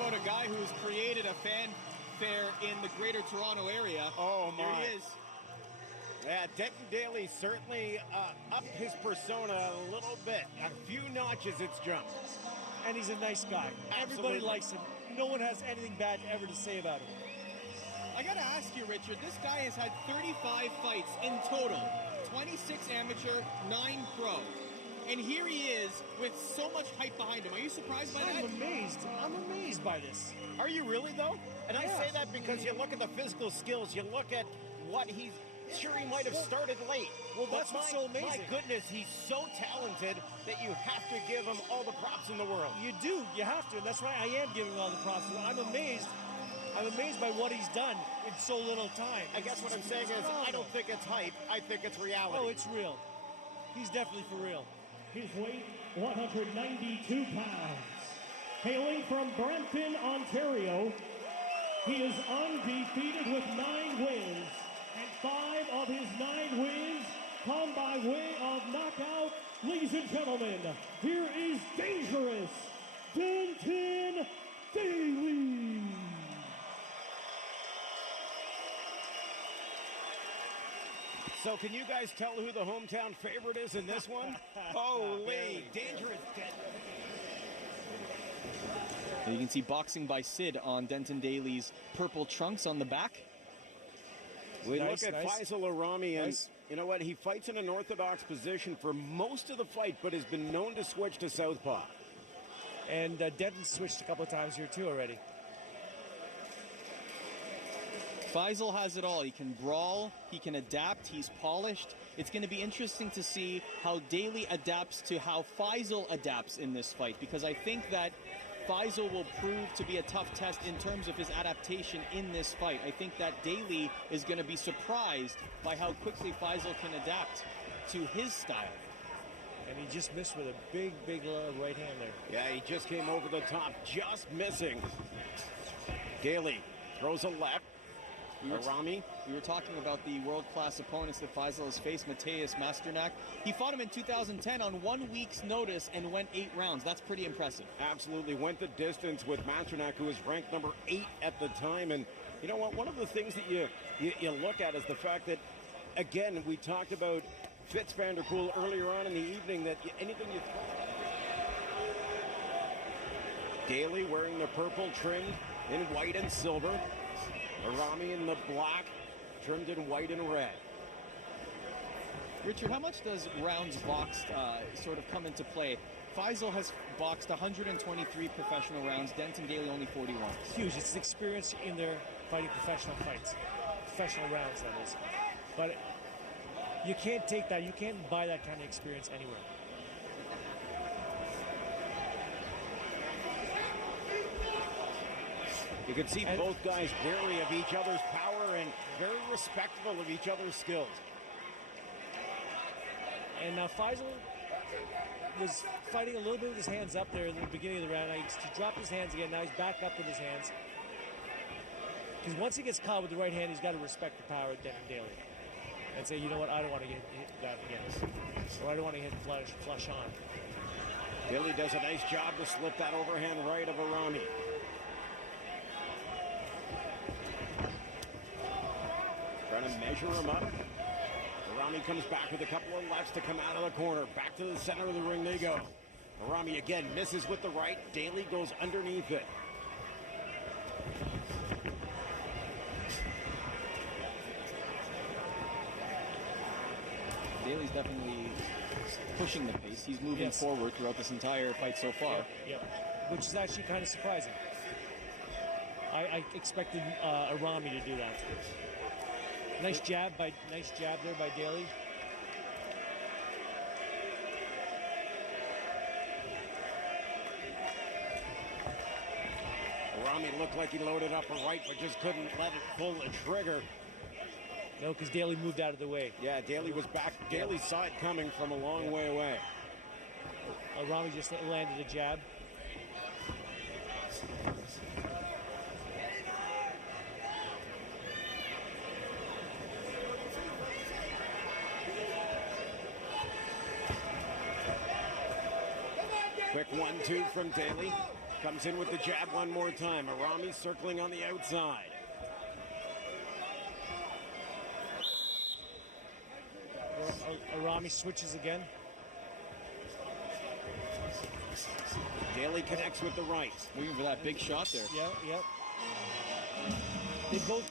about a guy who's created a fanfare in the Greater Toronto area? Oh, my. Here he is. Yeah, Denton Daley certainly upped his persona a little bit. A few notches it's jumped. And he's a nice guy. Absolutely. Everybody likes him. No one has anything bad ever to say about him. I gotta ask you, Richard, this guy has had 35 fights in total. 26 amateur, 9 pro. And here he is with so much hype behind him. Are you surprised by that? I'm amazed. I'm amazed by this. Are you really, though? And I say that because you look at the physical skills, you look at what he's... Sure, he might have started late. Well, that's what's so amazing. My goodness, he's so talented that you have to give him all the props in the world. You do. You have to. And that's why I am giving all the props. I'm amazed. I'm amazed by what he's done in so little time. I guess what I'm saying is I don't think it's hype. I think it's reality. Oh, it's real. He's definitely for real. His weight, 192 pounds. Hailing from Brampton, Ontario, he is undefeated with 9 wins. And 5 of his 9 wins come by way of knockout. Ladies and gentlemen, here is dangerous Denton Daley. So can you guys tell who the hometown favorite is in this one? Holy, dangerous Denton. You can see boxing by Sid on Denton Daley's purple trunks on the back. We look at Faisal Arrami, and you know what? He fights in an orthodox position for most of the fight, but has been known to switch to southpaw. And Denton switched a couple of times here too already. Faisal has it all. He can brawl, he can adapt, he's polished. It's going to be interesting to see how Daley adapts to how Faisal adapts in this fight, because I think that Faisal will prove to be a tough test in terms of his adaptation in this fight. I think that Daley is going to be surprised by how quickly Faisal can adapt to his style. And he just missed with a big right hand there. Yeah, he just came over the top, just missing. Daley throws a left. Arrami. We were talking about the world-class opponents that Faisal has faced, Mateus Masternak. He fought him in 2010 on 1 week's notice and went 8 rounds. That's pretty impressive. Absolutely. Went the distance with Masternak, who was ranked number 8 at the time. And you know what? One of the things that you look at is the fact that, again, we talked about Fitz van der Poel earlier on in the evening, that anything you... Daley wearing the purple trimmed in white and silver. Arrami in the black, trimmed in white and red. Richard, how much does rounds boxed sort of come into play? Faisal has boxed 123 professional rounds, Denton Daley only 41. It's huge. It's an experience in their fighting professional fights. Professional rounds, that is. But you can't take that. You can't buy that kind of experience anywhere. You can see both guys wary of each other's power and very respectful of each other's skills. And now Faisal was fighting a little bit with his hands up there in the beginning of the round. Now he dropped his hands again. Now he's back up with his hands. Because once he gets caught with the right hand, he's got to respect the power of Denton Daley. And say, you know what, I don't want to get hit that again. Or I don't want to hit flush on. Daley does a nice job to slip that overhand right of Arrami. Trying to measure him up. Arrami comes back with a couple of lefts to come out of the corner. Back to the center of the ring they go. Arrami again misses with the right. Daley goes underneath it. Daley's definitely pushing the pace. He's moving forward throughout this entire fight so far. Yep. Which is actually kind of surprising. I expected Arrami to do that. Nice jab there by Daley. Arrami looked like he loaded up a right, but just couldn't let it pull the trigger. No, because Daley moved out of the way. Yeah, Daley was back. Daley saw it coming from a long way away. Arrami just landed a jab. Quick 1-2 from Daley. Comes in with the jab one more time. Arrami circling on the outside. Arrami switches again. Daley connects with the right. Looking for that big shot there. Yeah. They both